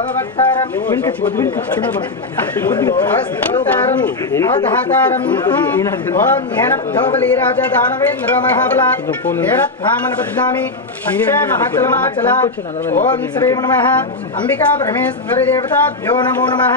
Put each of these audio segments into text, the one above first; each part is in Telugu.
అవస్థారం అవధాతారం ఓం జ్ఞానప్తోబలీరాజ దానవేంద్ర మహాబల ఏడత్వామన పద్నామి అక్షయ మహతులమాచల ఓం శ్రీ నమః అంబికా పరమేశ్వరి దేవతాభ్యో నమో నమః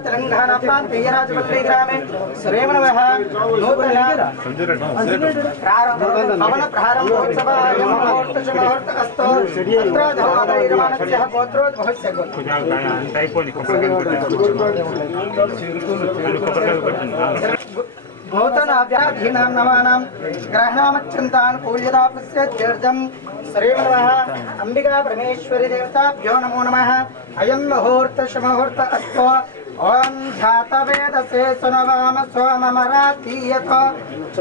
తెలంగాణ ప్రాంతీయ రాజపల్లి గ్రామే? శ్రీమనవః నూతన ప్రారంభ భవన ప్రారంభోత్సవాయ ముహూర్త శుభముహూర్త అస్తు అత్ర ధర్మాదైర్మానస్యః గోత్రోద్భవస్య గోత్ర నూతనాభ్యాధీనాం నవానాం గ్రహణామత్యంతానుకూల్యతాపస్యత్యర్థం శ్రీమనవః అంబికా ఓం ఝాతవేదసే సునవామ సోమమరాతీయత.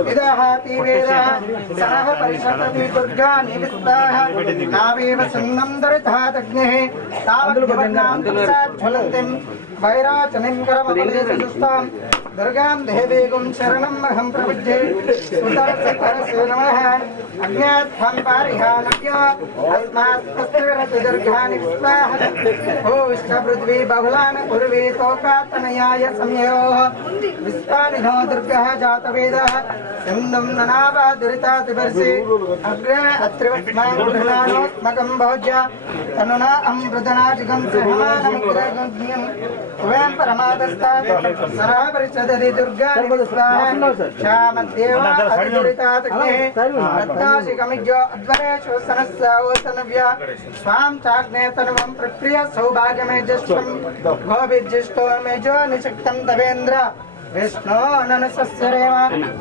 విదహాతి వేద సరహ పరిషతతి దుర్గాని విస్తాః నావేవ సున్నం దరిధాతజ్ఞః తావద్వర్ణాం జ్వలంతిం వైరాచనిం కరమపదేశదుస్తాం दुर्गां देवीगुं शरणमहं प्रपद्ये सुतरसितरसे नमः। अज्ञात्थं पारिहानभ्य अस्मात्तस्तिरतु दुर्गानि स्वाहा भूश्च पृथ्वी बहुलान् कुर्वे तोकातनयाय संयोः विस्तानिनो दुर्गः जातवेदः। सिन्धुं ननाव दुरितातिवर्षे अग्रे अत्रिवस्माकं भोज्य तनुना अमृतनाजिगं सहमानमुग्रगम्यं त्वं परमादस्तात्। सरा परिचद పరమాదస్తాత్ సరః. పరిషదతి దుర్గాని విస్వాహ శ్యామద్దేవ అతిదురితాతగ్నే రత్నాశికమిజ్జో అద్వరేషు సనస్స ఓసనవ్య. స్వాం చాగ్నే తనువం ప్రప్రియ సౌభాగ్యమేజస్వం विष्णो अननसस्य रेव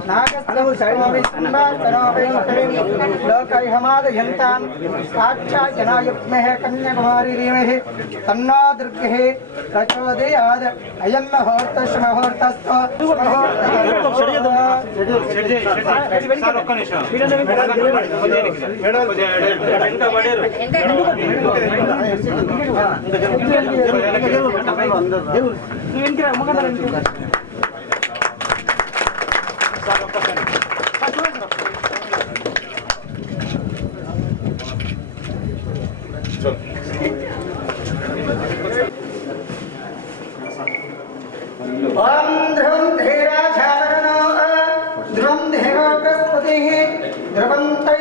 नागस्तमुसर्वविसम्बासनोपेक्षरिणि लोकैहमादयन्ताम् साक्षाजनायुग्मेः कन्याकुमारी रीमेः तन्नो दुर्गेः प्रचोदयाद् अयं मुहूर्तश्च मुहूर्तस्त्व ಮುಖಂಡ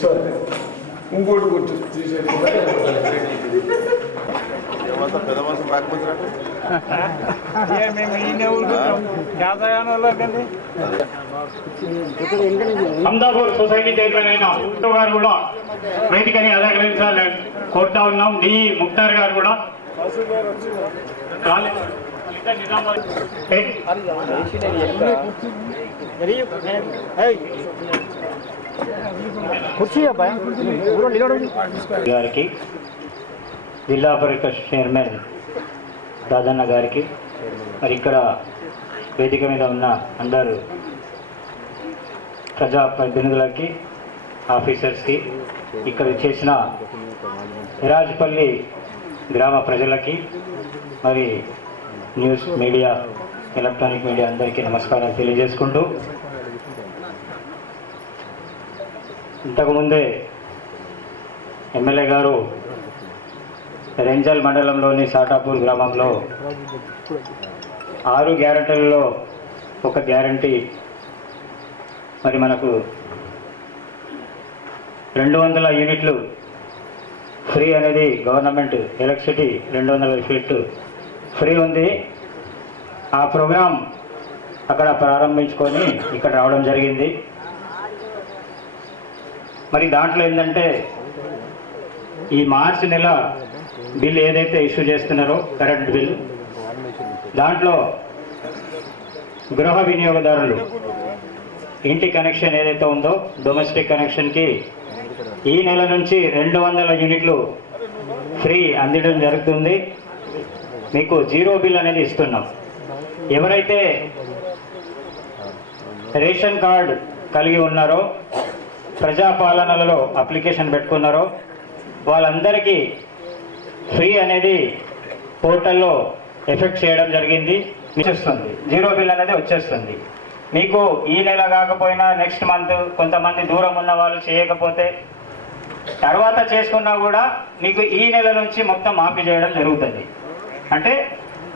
సరే ఇంకోటి కొంచెం తీసేది పెద్ద మనుషులు రాకపోతే మేము ఈయన ఊరుకుంటాం అందాపూర్ సొసైటీ చైర్మన్ అయిన ఉత్తవ్ గారు కూడా వేదికని అలంకరించాలని కోరుతా ఉన్నాం. డి. ముక్తార్ గారు కూడా. గారికి జిల్లా పరిషత్ చైర్మన్ రాజన్న గారికి మరి ఇక్కడ వేదిక మీద ఉన్న అందరూ ప్రజాప్రతినిధులకి ఆఫీసర్స్కి ఇక్కడ చేసిన విరాజ్పల్లి గ్రామ ప్రజలకి మరి న్యూస్ మీడియా ఎలక్ట్రానిక్ మీడియా అందరికీ నమస్కారాలు తెలియజేసుకుంటూ ఇంతకుముందే ఎమ్మెల్యే గారు రెంజల్ మండలంలోని సాటాపూర్ గ్రామంలో ఆరు గ్యారెంటీలలో ఒక గ్యారంటీ మరి మనకు రెండు వందల యూనిట్లు ఫ్రీ అనేది గవర్నమెంట్ ఎలక్ట్రిసిటీ రెండు వందల ఫీట్ ఫ్రీ ఉంది. ఆ ప్రోగ్రాం అక్కడ ప్రారంభించుకొని ఇక్కడ రావడం జరిగింది. మరి దాంట్లో ఏంటంటే ఈ మార్చి నెల బిల్ ఏదైతే ఇష్యూ చేస్తున్నారో కరెంట్ బిల్ దాంట్లో గృహ వినియోగదారులు ఇంటి కనెక్షన్ ఏదైతే ఉందో డొమెస్టిక్ కనెక్షన్కి ఈ నెల నుంచి రెండు వందల యూనిట్లు ఫ్రీ అందడం జరుగుతుంది. మీకు జీరో బిల్ అనేది ఇస్తున్నాం. ఎవరైతే రేషన్ కార్డ్ కలిగి ఉన్నారో ప్రజాపాలనలలో అప్లికేషన్ పెట్టుకున్నారో వాళ్ళందరికీ ఫ్రీ అనేది పోర్టల్లో ఎఫెక్ట్ చేయడం జరిగింది. వచ్చేస్తుంది. జీరో బిల్ అనేది వచ్చేస్తుంది. మీకు ఈ నెల కాకపోయినా నెక్స్ట్ మంత్ కొంతమంది దూరం ఉన్న వాళ్ళు చేయకపోతే తర్వాత చేసుకున్నా కూడా మీకు ఈ నెల నుంచి మొత్తం మాఫీ చేయడం జరుగుతుంది. అంటే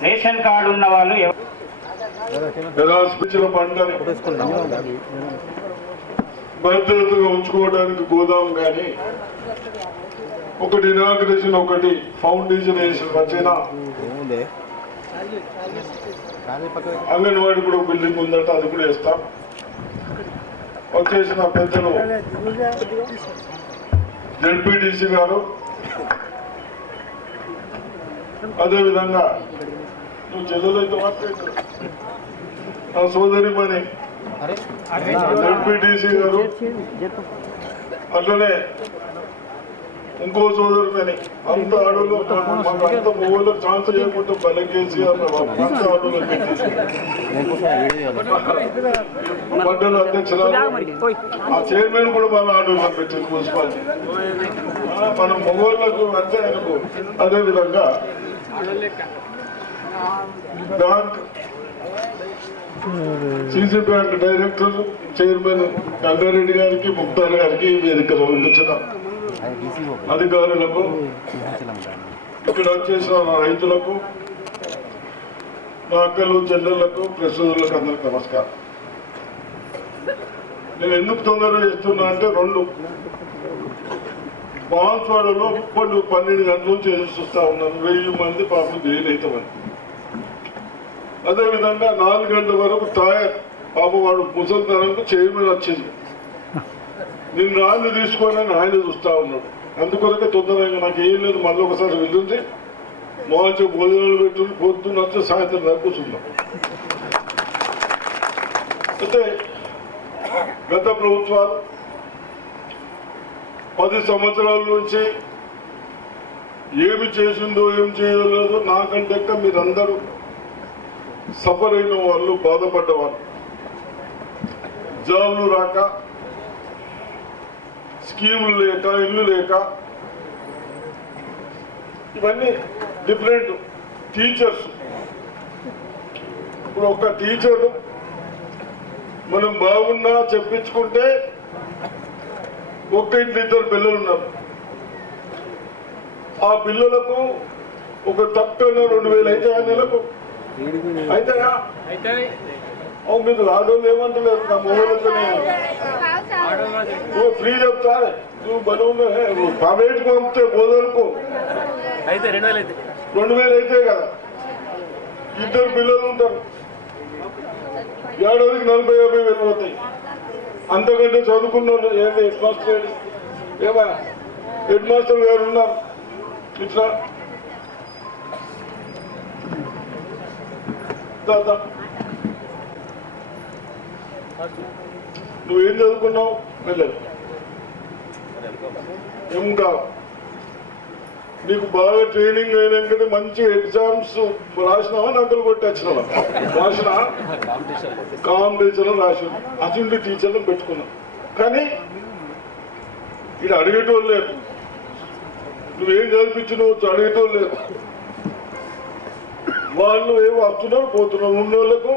రేషన్ కార్డు ఉన్న వాళ్ళు భద్రతగా ఉంచుకోవడానికి గోదాం కానీ ఒకటి ఇనాగ్రేషన్ ఒకటి ఫౌండేషన్ వేసిన వచ్చిన అంగన్వాడి కూడా బిల్డింగ్ ఉందట అది కూడా వేస్తాం. వచ్చేసిన పెద్దలు జడ్పీటీసీ గారు. అదేవిధంగా నువ్వు చెల్లెలైతే మాట్లాడు నా సోదరి మని జడ్పీటీసీ గారు. అట్లనే ఇంకో సోదరుని అంత అడవులు మాకు అంత మూవలో ఛాన్స్ చేయకుండా బలం కేసీఆర్ అంత అడవులు పెట్టేసి. మండల అధ్యక్షురాలు ఆ చైర్మన్ కూడా మన అడవుల్లో పెట్టింది మున్సిపాలిటీ. మన మొగోళ్ళకు అంటే ఆయనకు అదే విధంగా bank CC bank director chairman Gangareddy గారికి ముక్తార్ గారికి వేదికలో ఉంచిన అధికారులకు ఇక్కడ వచ్చేసిన రైతులకు నా అక్కలు చెల్లెళ్ళకు ప్రస్తుతులకు అందరికి నమస్కారం. నేను ఎందుకు తొందరగా చేస్తున్నా అంటే రెండు. బాన్స్వాడలో ఇప్పుడు పన్నెండు గంటల నుంచి ఎదురు చూస్తా ఉన్నాను. వెయ్యి మంది పాపం జైలు అవుతామని అదేవిధంగా నాలుగు గంటల వరకు టాయర్ పాప వాడు ముసలితనంకు చైర్మన్ వచ్చింది. నిన్ను రాళ్ళు తీసుకొని ఆయన చూస్తా ఉన్నాడు. అందుకొరకే తొందరగా నాకు ఏం లేదు మళ్ళీ ఒకసారి వెళ్ళింది మార్చి భోజనాలు పెట్టుకుని పొద్దున్న వచ్చి సాయంత్రం దాకా అయితే గత ప్రభుత్వాలు పది సంవత్సరాల నుంచి ఏమి చేసిందో ఏం చేయలేదో నాకంటే మీరందరూ సఫర్ అయిన వాళ్ళు బాధపడ్డవాళ్ళు. జాబ్లు రాక స్కీములు లేక ఇల్లు లేక. ఇవన్నీ డిఫరెంట్ టీచర్స్. ఇప్పుడు ఒక టీచర్ మనం బాగున్నా చెప్పించుకుంటే ఒక్క ఇంటి ఇద్దరు పిల్లలు ఉన్నారు. ఆ పిల్లలకు ఒక తక్కువ రెండు వేలు అయితే ఆ నెలకు? అయితాయా? ఓ మీరు రాడోళ్ళు ఏమంటలేరు నా మొబైల్లోనే నువ్వు ఫ్రీ చెప్తా నువ్వు బలవును ప్రైవేట్కి పంపితే బోధనకు అయితే రెండు వేలు అయితే. రెండు వేలు అయితే కదా। ఇద్దరు పిల్లలు ఉంటారు. ఏడాదికి నలభై యాభై వేలు అవుతాయి. అంతకంటే చదువుకున్న ఏంటి హెడ్ మాస్టర్? ఏమా? హెడ్ మాస్టర్ గారు ఉన్నారు. ఇట్లా. దా, దా. నువ్వేం చదువుకున్నావు? వెళ్ళారు ఎంకా నీకు బాగా ట్రైనింగ్ అయినాకనే మంచి ఎగ్జామ్స్ రాసినావా? నకలు కొట్టి వచ్చినావా? రాసిన? కాంపిటీషన్ రాసిన అటువంటి టీచర్లు పెట్టుకున్నాం. కానీ ఇది అడిగేటోళ్ళు లేరు. నువ్వేం చదివించినవచ్చు అడిగేటోళ్ళు లేరు. వాళ్ళు ఏం వస్తున్నారు పోతున్నారు. ఉన్నోళ్ళకు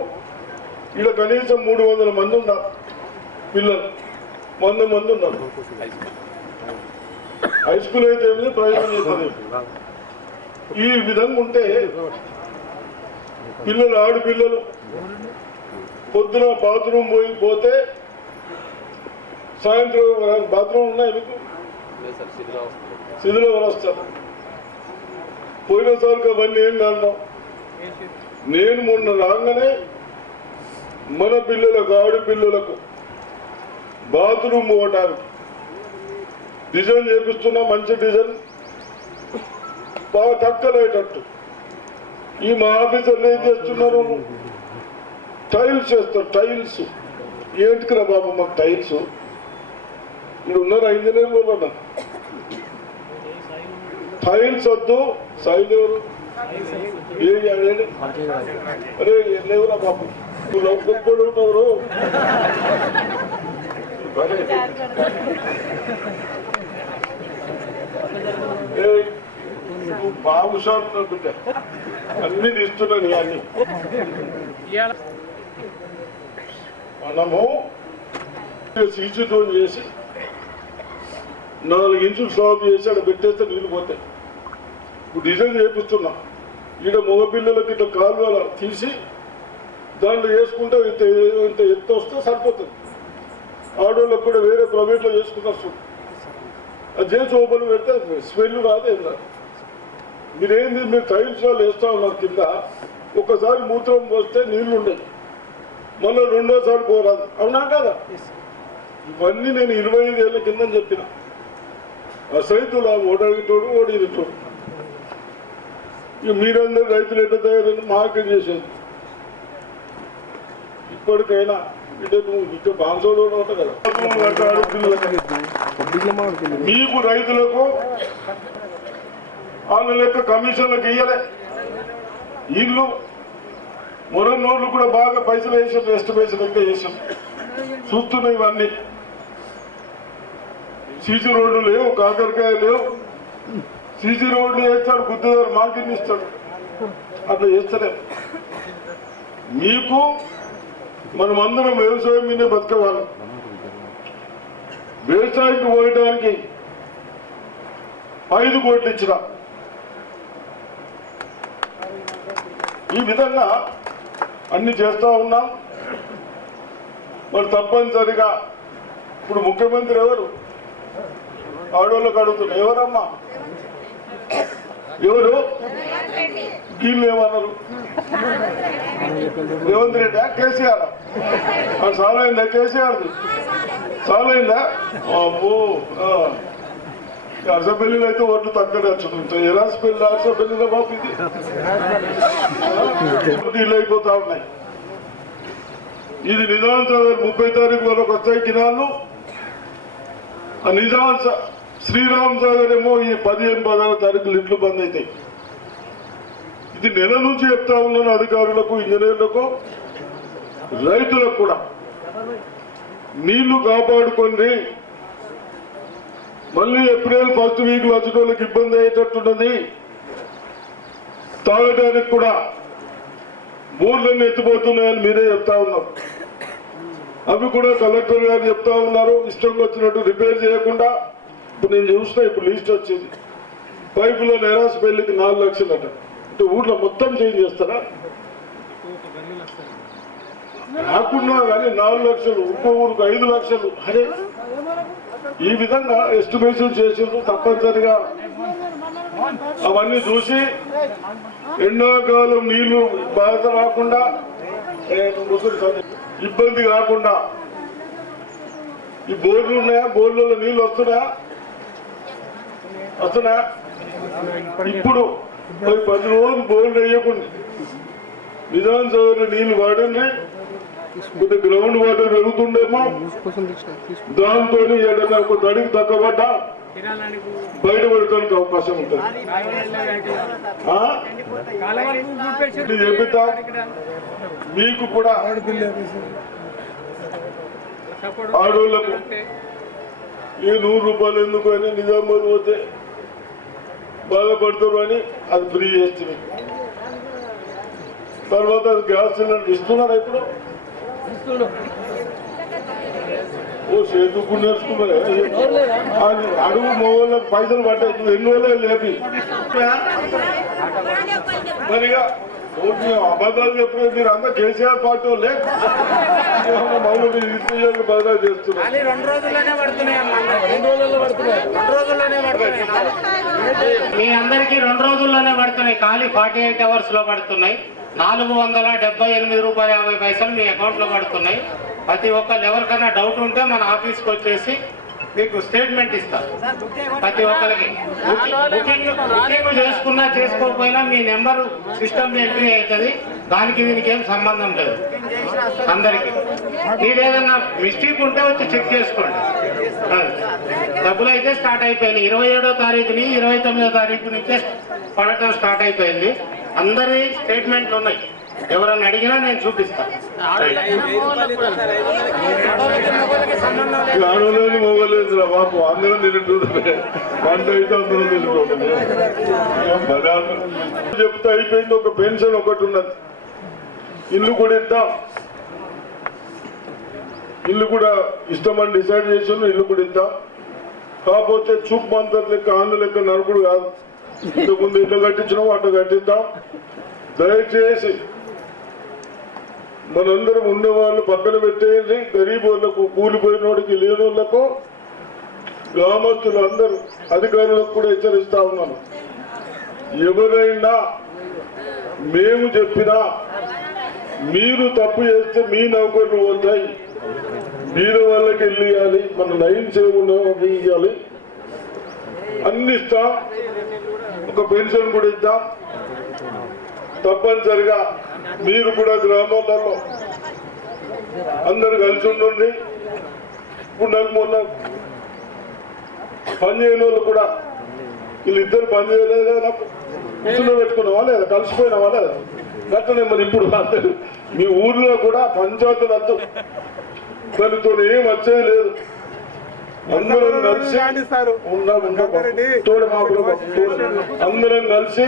ఇక్కడ కనీసం మూడు వందల మంది ఉన్నారు పిల్లలు. వంద మంది ఉన్నారు. హై స్కూల్ అయితే ఏమి ప్రైవేట్ అయితే ఈ విధంగా ఉంటే పిల్లలు ఆడపిల్లలు పొద్దున బాత్రూమ్ పోయి పోతే సాయంత్రం బాత్రూమ్ ఉన్నాయి మీకు? శిథిలో వస్తారు? పోయినసారికి అవన్నీ ఏం కాదు నేను మొన్న రాగానే మన పిల్లలకు ఆడపిల్లలకు బాత్రూమ్ పోవటానికి డిజైన్ చేపిస్తున్నా మంచి డిజైన్ బాగా తక్కువలేటట్టు ఈ మా ఆఫీసర్లు ఏం చేస్తున్నారు? టైల్స్ చేస్తారు టైల్స్. ఏంటికిరా బాబు మాకు టైల్స్? ఇక్కడ ఉన్నారు ఇంజనీర్ వాళ్ళు టైల్స్ వద్దు సైన్ ఎవరు? అరే లేవురా బాబు. నువ్వు గొప్పడు ఉన్నవరు అరే ఏయ్, నువ్వు బాగా హుషారు బిడ్డ అన్ని. తీస్తున్నాను అన్ని మనము సీచుతోని చేసి నాలుగు ఇంచులు స్లాబ్ చేసి అక్కడ పెట్టేస్తే నీళ్ళు పోతాయి ఇప్పుడు డిజైన్ చేపిస్తున్నా ఈడ మగపిల్లలకి ఇట్లా కాలువల తీసి దాంట్లో వేసుకుంటే ఇంత ఇంత ఎత్తు వస్తే సరిపోతుంది ఆడవాళ్ళకి కూడా వేరే ప్రైవేట్లో చేసుకుంటారు చూడు. అది చేసి ఓపెన్ పెడితే స్మెల్ రాదు ఏం రాదు మీరేంది మీరు టైల్స్ వాళ్ళు వేస్తా ఉన్నారు కింద ఒకసారి మూత్రం పోస్తే నీళ్ళు ఉండేవి. మళ్ళీ రెండోసారి పోరాదు. అవునా కదా? ఇవన్నీ నేను ఇరవై ఐదు ఏళ్ళ కింద చెప్పిన. ఆ సైతులు ఆ ఓడగిటోడు ఓడినటోడు ఇక మీరందరూ రైతులు ఎట్ట తయారు మార్కెట్ చేసేది? ఇప్పటికైనా ఇటు నువ్వు బాన్సోడు కదా. మీకు రైతులకు వాళ్ళ లెక్క కమిషన్లకు ఇయ్యలే. ఇల్లు మొరం నోళ్ళు కూడా బాగా పైసలు వేసాం ఎస్టిమేషన్ లెక్క వేసాం చూస్తున్నాయి ఇవన్నీ. సీసీ రోడ్లు లేవు కాకరకాయ లేవు. సీసీ రోడ్లు వేస్తాడు గుద్దేదారు మార్కెట్ ఇస్తాడు అట్లా చేస్తలే మీకు మనం అందరం వ్యవసాయం మీదే బతకవాలి వ్యవసాయానికి పోయడానికి ఐదు కోట్లు ఇచ్చిన. ఈ విధంగా అన్ని చేస్తూ ఉన్నాం. మరి తప్పనిసరిగా ఇప్పుడు ముఖ్యమంత్రి ఎవరు? ఆడవాళ్ళకి అడుగుతున్నారు ఎవరమ్మా? ఎవరు? వీళ్ళు ఏమన్నారు రేవంత్ రెడ్డి? కేసీఆర్. అది చాలా అయిందా చాలా అయిందా అమ్మో అరసపల్లిలో అయితే ఓట్లు తక్కువ వచ్చుకుంటాయి ఎరాసపల్లి అరసపల్లిలో బాబు ఇది. ఇల్లు అయిపోతా ఉన్నాయి. ఇది నిజాం సార్ ముప్పై తారీఖు వరకు వచ్చాయి కిరాళ్ళు ఆ నిజాం సార్ శ్రీరామ్ సాగర్ ఏమో ఈ పదిహేను పదహారు తారీఖులు ఇంట్లో బంద్ అవుతాయి ఇది నెల నుంచి చెప్తా ఉన్నాను అధికారులకు ఇంజనీర్లకు రైతులకు కూడా. నీళ్ళు కాపాడుకోండి. మళ్ళీ ఏప్రిల్ ఫస్ట్ వీక్ వచ్చేటోళ్ళకి ఇబ్బంది అయ్యేటట్టున్నది తాగడానికి కూడా బోర్లన్నీ ఎత్తిపోతున్నాయని మీరే చెప్తా ఉన్నారు. అవి కూడా కలెక్టర్ గారు చెప్తా ఉన్నారు. ఇష్టంగా వచ్చినట్టు రిపేర్ చేయకుండా ఇప్పుడు నేను చూసిన ఇప్పుడు లిస్ట్ వచ్చింది. పైపులో నెరాస పెళ్ళికి నాలుగు లక్షలు అట అంటే ఊర్లో మొత్తం చేంజ్ చేస్తారా? రాకుండా కానీ నాలుగు లక్షలు ఇంకో ఊరికి ఐదు లక్షలు. అరే ఈ విధంగా ఎస్టిమేషన్ చేసిండ్రు తప్పనిసరిగా. అవన్నీ చూసి ఎండాకాలం నీళ్ళు బాధ రాకుండా ఇబ్బంది కాకుండా. ఈ బోర్లు ఉన్నాయా? బోర్లలో నీళ్ళు వస్తున్నాయా? అసలు ఇప్పుడు పది రోజులు బోర్లు వేయకుండా నిజాం సౌకర్యం నీళ్ళు వాడండి కొద్ది గ్రౌండ్ వాటర్ పెరుగుతుండేమో. దాంతో ఏదైనా ఒక తడికి తగ్గబడ్డా బయట పెడతానికి అవకాశం ఉంటుంది. చెప్తా మీకు కూడా ఆడవాళ్ళకు ఈ నూరు రూపాయలు ఎందుకు అని నిజామాబాద్ పోతే బాధపడతారు అని అది ఫ్రీ చేస్తుంది. తర్వాత అది గ్యాస్ సిలిండర్ ఇస్తున్నారా ఇప్పుడు? ఓ చేతుకు నేర్చుకున్నా అడుగు మొగోళ్ళకి పైసలు నువ్వు ఎన్ని రోజులు లేపి? మరిగా ఓకే అబద్ధాలు చెప్పిన మీరు అంతా కేసీఆర్ పార్టీ వాళ్ళే. మౌలు ఇతరులకు బదలా చేస్తున్నారు. రెండు రోజుల్లోనే పడుతున్నాయి అమ్మా. రెండు రోజుల్లో పడుతున్నాయి. రెండు రోజుల్లోనే పడుతున్నాయి. మీ అందరికీ రెండు రోజుల్లోనే పడుతున్నాయి. ఖాళీ ఫార్టీ ఎయిట్ అవర్స్లో పడుతున్నాయి. నాలుగు వందల డెబ్బై ఎనిమిది రూపాయల యాభై పైసలు మీ అకౌంట్లో పడుతున్నాయి. ప్రతి ఒక్కళ్ళు ఎవరికైనా డౌట్ ఉంటే మన ఆఫీస్కి వచ్చేసి మీకు స్టేట్మెంట్ ఇస్తాం ప్రతి ఒక్కరికి బుకింగ్ బుకింగ్ చేసుకున్నా చేసుకోకపోయినా మీ నెంబర్ సిస్టమ్ ఎంట్రీ అవుతుంది. దానికి దీనికి ఏం సంబంధం లేదు. అందరికి. మీరు ఏదన్నా మిస్టేక్ ఉంటే వచ్చి చెక్ చేసుకోండి. డబ్బులు అయితే స్టార్ట్ అయిపోయినాయి ఇరవై ఏడో తారీఖుని ఇరవై తొమ్మిదో తారీఖు నుంచే పడటం స్టార్ట్ అయిపోయింది. అందరి స్టేట్మెంట్లు ఉన్నాయి. ఎవరన్నా అడిగినా నేను చూపిస్తాను ఆడలేదు మొగలేదు రా బాబు. అందరం వంట అయితే అందరం అందరం చెప్తే అయిపోయింది. ఒక పెన్షన్ ఒకటి ఉన్నది. ఇల్లు కూడా ఇద్దాం. ఇల్లు కూడా ఇష్టమని డిసైడ్ చేసాను ఇల్లు కూడా ఇద్దాం. కాకపోతే చూపు మంతర్ లెక్క ఆంధ్ర లెక్క నరుకుడు కాదు. ఇంతకుముందు ఇల్లు కట్టించినాం అటు కట్టిద్దాం. దయచేసి మనందరం ఉండేవాళ్ళు పక్కన పెట్టేయండి. గరీబ్ వాళ్ళకు కూలిపోయినోడికి లేని వాళ్ళకు గ్రామస్తులు అందరూ అధికారులకు కూడా హెచ్చరిస్తా ఉన్నాను. ఎవరైనా మేము చెప్పినా మీరు తప్పు చేస్తే మీ నౌకర్లు పోతాయి. మీరు వాళ్ళకి వెళ్ళి ఇవ్వాలి మన లైన్ చేయకుండా ఇవ్వాలి అన్ని ఇస్తాం ఒక పెన్షన్ కూడా ఇద్దాం. తప్పనిసరిగా మీరు కూడా గ్రామాలలో అందరు కలిసి ఉండండి. ఇప్పుడు నాకు మొన్న పని చేయని వాళ్ళు కూడా వీళ్ళిద్దరు పని చేయలేదు కదా నాకు? కూర్చుని పెట్టుకున్నావా లేదా? కలిసిపోయినావా లేదా? గట్టనే మరి ఇప్పుడు అందరూ మీ ఊర్లో కూడా పంచాయతీలు అంతా దానితో ఏం వచ్చేది లేదు. అందరం కలిసి. అందరం కలిసి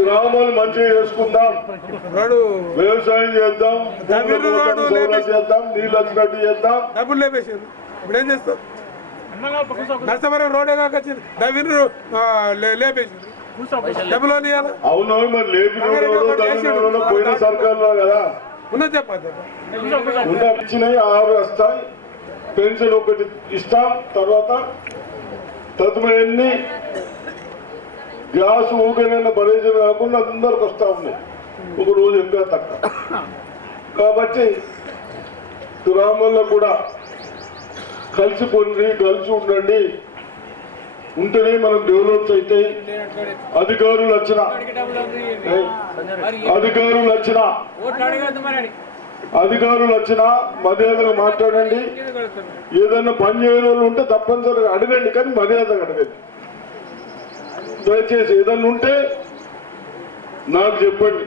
గ్రామాలు మంచిగా చేసుకుందాం. వ్యవసాయం చేద్దాం. చేద్దాం నీళ్ళు వచ్చినట్టు చేద్దాం. డబ్బులు లేపేసారు. ఇప్పుడు ఏం చేస్తాం నర్సవరం రోడే కాక వచ్చింది. నవీన్ లేపేసి డబ్బులు ఇవ్వాలి? అవునవును మరి లేపిన పోయిన సర్కార్లో కదా. ఉన్నది చెప్పదు ఉన్న ఇచ్చినవి ఆరు వస్తాయి. పెన్షన్ ఒకటి ఇస్తాం. తర్వాత తదుపరి గ్యాస్ ఊకనైనా పరేషన్ కాకుండా అందరికి వస్తా ఉన్నాయి ఒక రోజు ఇంకా తక్కువ కాబట్టి గ్రామంలో కూడా కలిసి పొంది కలిసి ఉండండి. ఉంటేనే మనం డెవలప్స్ అయితే అధికారులు వచ్చిన అధికారులు వచ్చిన అధికారులు వచ్చిన మర్యాదగా మాట్లాడండి. ఏదైనా పని చేయని వాళ్ళు ఉంటే తప్పనిసరిగా అడగండి కానీ మర్యాదగా అడగండి. దయచేసి ఏదైనా ఉంటే నాకు చెప్పండి.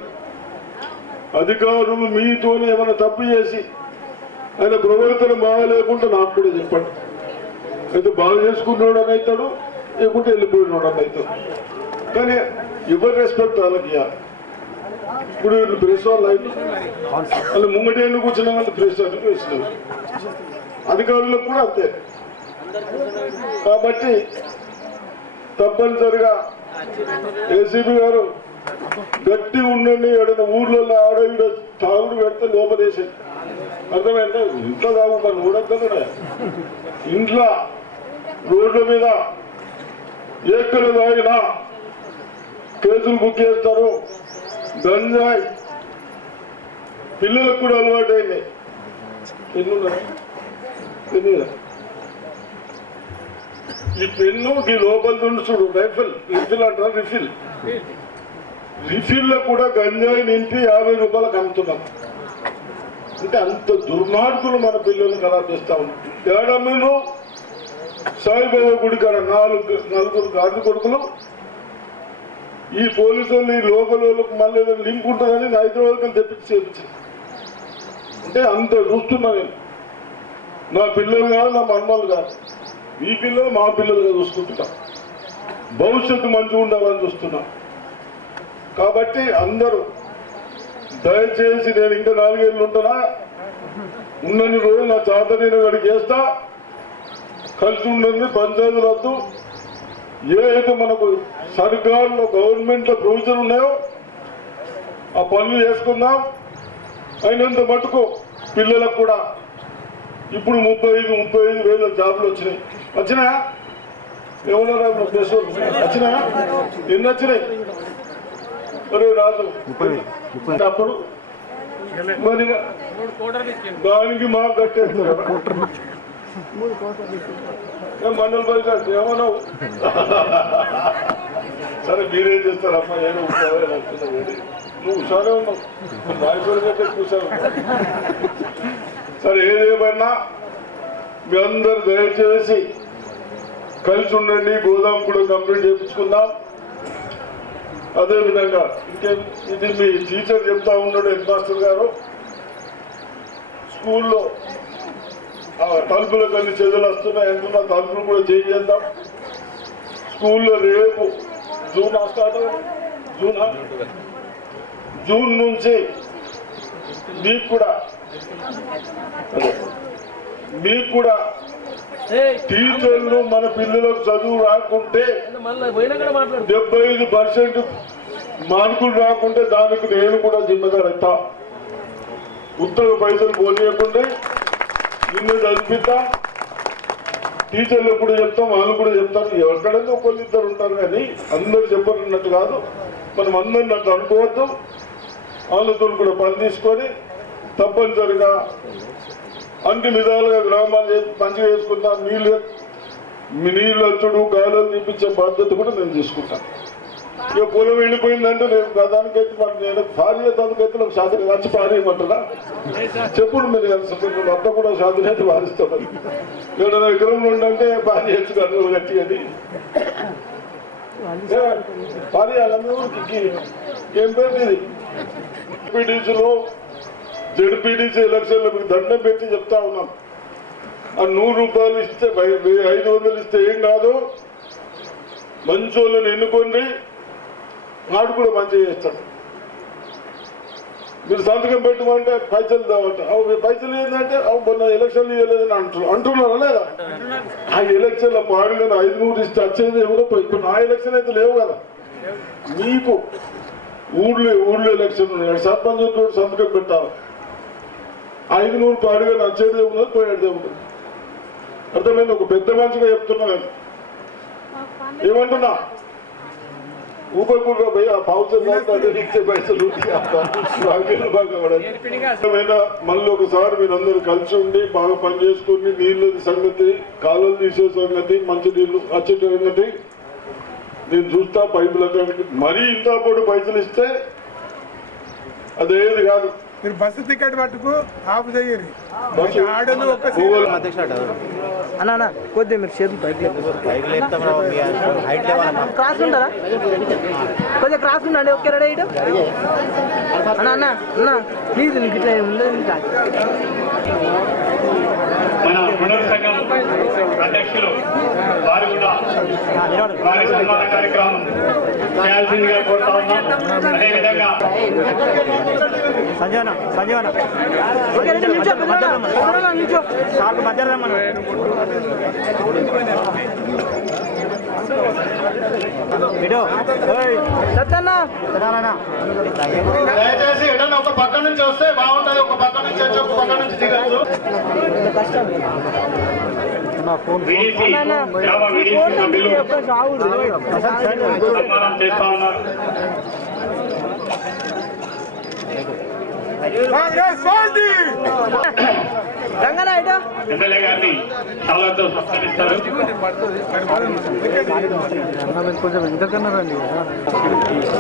అధికారులు మీతో ఏమైనా తప్పు చేసి ఆయన ప్రవర్తన బాగలేకుంటే నాకు కూడా చెప్పండి. అయితే బాగా చేసుకున్నాడు అని అవుతాడు లేకుంటే వెళ్ళిపోయినాడు అని అవుతాడు. కానీ ఎవరి రెస్పెక్ట్ వాళ్ళకి ఇవ్వాలి. ఇప్పుడు వీళ్ళు ప్రెస్ వాళ్ళు అయితే వాళ్ళు ముంగటి కూర్చున్న? వాళ్ళు ప్రెస్ అందుకు వేసినారు అధికారులకు కూడా అంతే. కాబట్టి తప్పనిసరిగా ఏసీబీ గారు గట్టి ఉండండి ఎడన ఊర్లలో ఆడ ఈడ తాగుడు పెడితే లోపలేసి అర్థమైందా? ఇంట్లో తాగుతాను ఊడద్దా ఇంట్లో రోడ్ల మీద ఎక్కడ తాగినా కేసులు బుక్ చేస్తారు. గంజాయి పిల్లలకు కూడా అలవాటు పెన్ను ఈ పెన్ను ఈ లోపల చూడు రైఫిల్ రిఫిల్ అంటారు రిఫిల్. రిఫిల్లో కూడా గంజాయి నింపి యాభై రూపాయలకు అమ్ముతున్నాం. అంటే అంత దుర్మార్గులు మన పిల్లల్ని ఖరాబ్ చేస్తా ఉంటారు ఏడమ్మను సాయిబాబా గుడి కాడ నాలుగు నలుగురు గాడి కొడుకులు ఈ పోలీసు వాళ్ళు ఈ లోకల్ వాళ్ళకి మళ్ళీ ఏదైనా లింక్ ఉంటుందని హైదరాబాద్కి తెప్పించి చేపించారు అంటే అంత చూస్తున్నా నేను. నా పిల్లలు కాదు నా మన్మలు కాదు. మీ పిల్లలు మా పిల్లలుగా చూసుకుంటున్నా. భవిష్యత్తు మంచిగా ఉండాలని చూస్తున్నా. కాబట్టి అందరూ దయచేసి నేను ఇంకా నాలుగేళ్ళు ఉంటానా? ఉన్నన్ని రోజులు నా చేత నేను వాడికి చేస్తా. కలిసి ఉండండి పంచాయతీ రద్దు ఏ అయితే మనకు సర్కారులో గవర్నమెంట్లో ప్రొవిజన్ ఉన్నాయో ఆ పనులు చేసుకుందాం. అయినంత మటుకు పిల్లలకు కూడా ఇప్పుడు ముప్పై ఐదు ముప్పై ఐదు వేల జాబులు వచ్చినాయి. వచ్చినాయా ఎవరన్నా వచ్చినాయా ఎన్ని వచ్చినాయి? మరి రాజు. అప్పుడు మరి దానికి మాకు కట్టేస్తారు మండల పరిషత్ ఏమన్నావు? సరే మీరేం చేస్తారమ్మా ఏమో నువ్వు హుషారే ఉన్నావు. నాయకుడి కంటే కూర్చోను సరే ఏదేమైనా మీ అందరు దయచేసి కలిసి ఉండండి గోదాం కూడా కంప్లీట్ చేయించుకుందాం. అదే విధంగా ఇంకేం ఇది మీ టీచర్ చెప్తా ఉన్నాడు హెడ్ మాస్టర్ గారు. స్కూల్లో ఆ తలుపులకు అన్ని చెదలు వస్తున్నాయి. అంటున్నా తలుపులు కూడా చేంజ్ చేద్దాం. స్కూల్లో రేపు జూన్ అవ్వదు? జూనా జూన్ నుంచి మీకు కూడా మీకు కూడా టీచర్లు మన పిల్లలకు చదువు రాకుంటే డెబ్బై ఐదు పర్సెంట్ మార్కులు రాకుంటే దానికి నేను కూడా జిమ్మదారు అవుతా ఉత్తర పైసలు పోనీయకుంటే నిన్ను చదివిస్తా టీచర్లు కూడా చెప్తాం వాళ్ళు కూడా చెప్తారు. ఎక్కడైతే ఒకళ్ళు ఇద్దరు ఉంటారు కానీ అందరు చెప్పనున్నట్టు కాదు. మనం అందరిని అట్లా అనుకోవద్దు. వాళ్ళతో కూడా పని తీసుకొని తప్పనిసరిగా అన్ని విధాలుగా గ్రామాలు చేసి మంచిగా చేసుకుంటాం. నీళ్ళు నీళ్ళు వచ్చుడు గాలులు తీపించే బాధ్యత కూడా నేను తీసుకుంటాం. ఇక పొలం వెళ్ళిపోయిందంటే నేను ప్రధానికైతే మన నేను భార్య తనకైతే నాకు శాతం వచ్చి పారేయమంటున్నా. చెప్పుడు మీరు అంత కూడా శాతం అయితే వారిస్తాను ఏడైనా విగ్రహంలో ఉండంటే భార్య ఎత్తు కన్నులు గట్టి అది భార్య ఊరికి ఏం పేరు ఇది పీడీసీలో జడ్పీడీసీ ఎలక్షన్లో మీకు దండం పెట్టి చెప్తా ఉన్నాం. ఆ నూరు రూపాయలు ఇస్తే ఐదు వందలు ఇస్తే ఏం కాదు? మంచోళ్ళని ఎన్నుకోండి. వాడు కూడా మంచిగా చేస్తాడు. మీరు సంతకం పెట్టమంటే పైసలు దావంట. అవు పైసలు ఏంటంటే అవు మొన్న ఎలక్షన్లు ఇవ్వలేదని అంటున్నారు అంటున్నారా లేదా? ఆ ఎలక్షన్ల పాడుగా ఐదు నూరు ఇస్తే వచ్చేది ఎవరో పోయి- ఇప్పుడు నా ఎలక్షన్ అయితే లేవు కదా. మీకు ఊర్లో ఊర్లో ఎలక్షన్ ఉన్నాయి. సర్పంచ్ సంతకం పెట్టాలి. ఐదు నూరు పాడుగా నచ్చేది ఉన్నది పోయేది ఉన్నది? అర్థమైంది? ఒక పెద్ద మనిషిగా చెప్తున్నా నేను ఏమంటున్నా ఊపకుండా పోయి ఆ పౌచర్ ఇచ్చే పైసలు మళ్ళీ ఒకసారి మీరందరూ కలిసి ఉండి బాగా పని చేసుకుని నీళ్ళ సంగతి కాలువలు తీసే సంగతి మంచి నీళ్ళు వచ్చే సంగతి నేను చూస్తా పైపుల మరీ ఇంత పైసలు ఇస్తే అదేది కాదు. మీరు బస్సు టికెట్ పట్టుకు చెయ్యరు. బస్సు ఆడలు గూగుల్ అన్న అన్న కొద్దిగా మీరు చేతులు పైకి క్రాస్ ఉంటారా కొద్దిగా క్రాస్ ఉండండి ఓకే రెడీ ఇటు అన్న అన్న అన్న ప్లీజ్ నీకు ఇట్లా ఉండదు ఇంకా మన పునర్ సంఘం అధ్యక్షులు వారు కూడా వారి సన్మాన కార్యక్రమం చేయాల్సిందిగా కోరుతా ఉన్నాం. అదేవిధంగా సంజయన సంజయన ఓకే రెడీ నిల్చో పెద్దనా నిల్చో. సార్ మధ్యలో రమ్మను. దయచేసి ఒక పక్క నుంచి వస్తే బాగుంటది ఒక పక్క నుంచి వచ్చి ఒక పక్క నుంచి దిగచ్చు. గ్రామ విడిసి సభ్యులు సన్మానం చేస్తా ఉన్నారు కాంగ్రెస్ పార్టీ రంగనా ఇటు ఎమ్మెల్యే గారిని చాలా సత్కరిస్తారు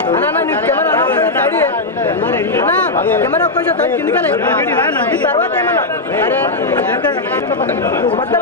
అన్న అన్న నీ కెమెరా సైడ్ అన్న కెమెరా కొంచెం తగ్గి కిందికనే ఈ తర్వాత ఏమన్నా అరే మొత్తం